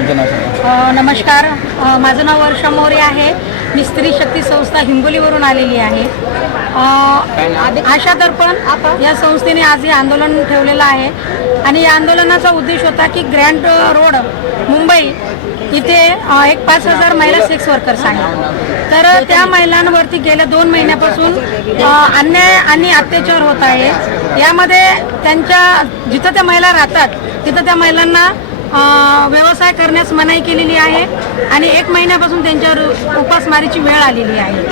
तुमचं नाव सांगा. नमस्कार, माझं नाव वर्षा मोरे आहे. मी स्त्री शक्ती संस्था हिंगोलीवरून आलेली आहे. आशा दर्पण या संस्थेने आज हे आंदोलन ठेवलेलं आहे आणि या आंदोलनाचा उद्देश होता की ग्रँड रोड मुंबई इथे एक 5,000 महिला सेक्स वर्कर्स आहेत. तर त्या महिलांवरती गेल्या 2 महिन्यापासून अन्याय आणि अत्याचार होत आहे. यामध्ये त्यांच्या जिथं त्या महिला राहतात तिथं त्या महिलांना व्यवसाय करण्यास मनाई केलेली आहे आणि 1 महिन्यापासून त्यांच्यावर उपासमारीची वेळ आलेली आहे.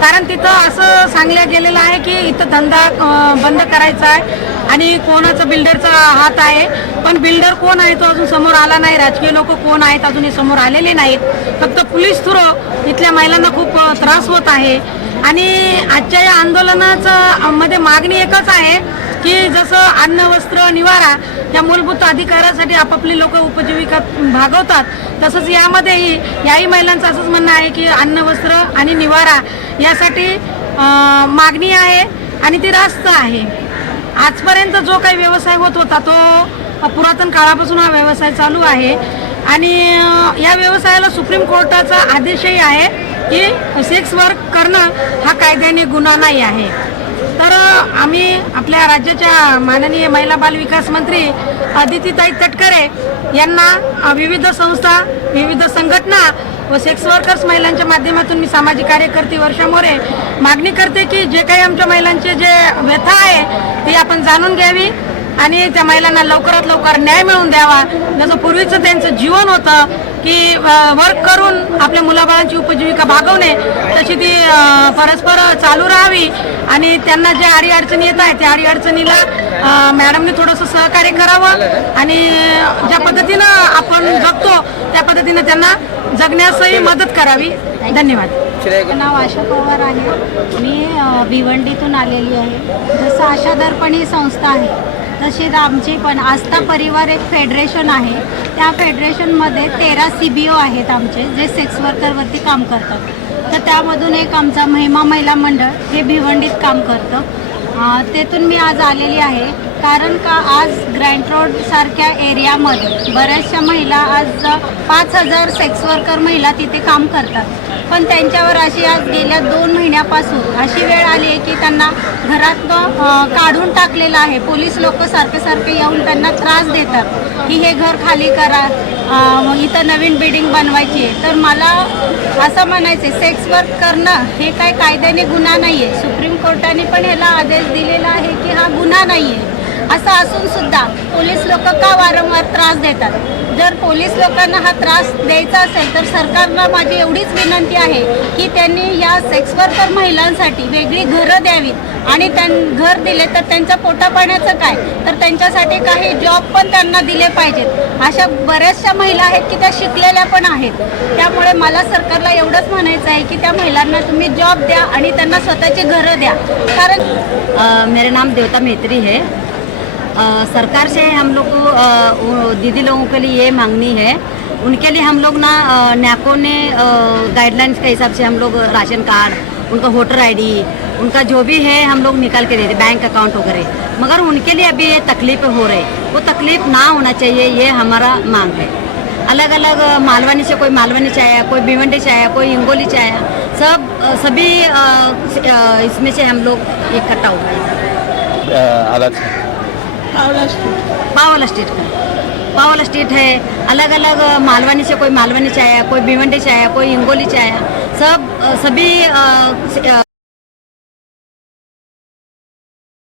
कारण तिथं असं सांगलं गेलेलं आहे की इथं धंदा बंद करायचा आहे आणि कोणाचा बिल्डरचा हात आहे. पण बिल्डर कोण आहे तो अजून समोर आला नाही. राजकीय लोक कोण आहेत अजून हे समोर आलेले नाहीत. फक्त पोलीस थ्रू इथल्या महिलांना खूप त्रास होत आहे. आणि आजच्या या आंदोलनाचं मध्ये मागणी एकच आहे की जसं अन्न वस्त्र निवारा या मूलभूत अधिकारासाठी आपापली लोक उपजीविका भागवतात, तसंच याही महिलांचं असंच म्हणणं आहे की अन्न वस्त्र आणि निवारा यासाठी मागणी आहे आणि ती रास्त आहे. आजपर्यंत जो काही व्यवसाय होत होता तो पुरातन काळापासून हा व्यवसाय चालू आहे आणि या व्यवसायाला सुप्रीम कोर्टाचा आदेशही आहे की सेक्स वर्क करणं हा कायद्याने गुन्हा नाही आहे. तर आम्ही आपल्या राज्याच्या माननीय महिला बाल विकास मंत्री अदितीताई तटकरे यांना विविध संस्था, विविध संघटना व सेक्स वर्कर्स महिलांच्या माध्यमातून मी सामाजिक कार्यकर्ती वर्षा मोरे मागणी करते की जे काही आमच्या महिलांचे जे व्यथा आहे ती आपण जाणून घ्यावी आणि त्या महिलांना लवकरात लवकर न्याय मिळवून द्यावा. जसं पूर्वीचं त्यांचं जीवन होतं की वर्क करून आपल्या मुलाबाळांची उपजीविका भागवणे, तशी ती परस्पर चालू राहावी आणि त्यांना जे अडीअडचणी येत आहेत त्या अडीअडचणीला मॅडमने थोडंसं सहकार्य करावं आणि ज्या पद्धतीनं आपण जगतो त्या पद्धतीनं त्यांना जगण्यासही मदत करावी. धन्यवाद. माझं नाव आशा पवार आहे. मी भिवंडीतून आलेली आहे. जसं आशा दर्पण ही संस्था आहे तशीच आमची पण आस्था परिवार एक फेडरेशन आहे. त्या फेडरेशनमध्ये 13 CBO आहेत आमचे जे सेक्स वर्करवरती काम करतात. तर त्यामधून एक आमचा महिमा महिला मंडळ हे भिवंडीत काम करतं. तेथून मी आज आलेली आहे कारण का आज ग्रँड रोड सारख्या एरियामध्ये बऱ्याचशा महिला आज 5,000 सेक्स वर्कर महिला तिथे काम करतात. पण त्यांच्यावर अशी आज गेल्या 2 महिन्यापासून अशी वेळ आली आहे की त्यांना घरातनं काढून टाकलेलं आहे. पोलीस लोक सारखे येऊन त्यांना त्रास देतात की हे घर खाली करा, इथं नवीन बिल्डिंग बनवायची आहे. तर मला असं म्हणायचं आहे सेक्स वर्क करणं हे काय कायद्याने गुन्हा नाही आहे. सुप्रीम कोर्टाने पण ह्याला आदेश दिलेला आहे की हा गुन्हा नाही आहे. असं असून सुद्धा पोलीस लोक का वारंवार त्रास देतात? जर पोलीस लोकांना हा त्रास द्यायचा असेल तर सरकारला माझी एवढीच विनंती आहे की त्यांनी या सेक्स वर्कर महिलांसाठी वेगळी घरं द्यावीत आणि घर दिले तर त्यांच्या पोटापाण्याचं काय, तर त्यांच्यासाठी काही जॉब पण त्यांना दिले पाहिजेत. अशा बऱ्याचशा महिला आहेत की त्या शिकलेल्या पण आहेत. त्यामुळे मला सरकारला एवढंच म्हणायचं आहे की त्या महिलांना तुम्ही जॉब द्या आणि त्यांना स्वतःची घरं द्या. कारण मेरा नाम देवता मेत्री है. सरकार से हम लोग को दीदी लोगों के लिए ये मांगनी है, उनके लिए हम लोग ना न्याको ने गाइडलाइंस के हिसाब से हम लोग राशन कार्ड, उनका वोटर ID, उनका जो भी है हम लोग निकाल के देते, बैंक अकाउंट वगैरह. मगर उनके लिए अभी ये तकलीफ हो रही, वो तकलीफ ना होना चाहिए, ये हमारा मांग है. अलग अलग मालवानी से कोई मालवानी से आया, कोई भिवंडी से आया, कोई हिंगोली से आया, सभी इसमें से हम लोग इकट्ठा हुए. पावला स्ट्रीट है. अलग अलग मालवानी से कोई मालवानी से आया, कोई भिवंडी से आया, कोई हिंगोली से आया, सभी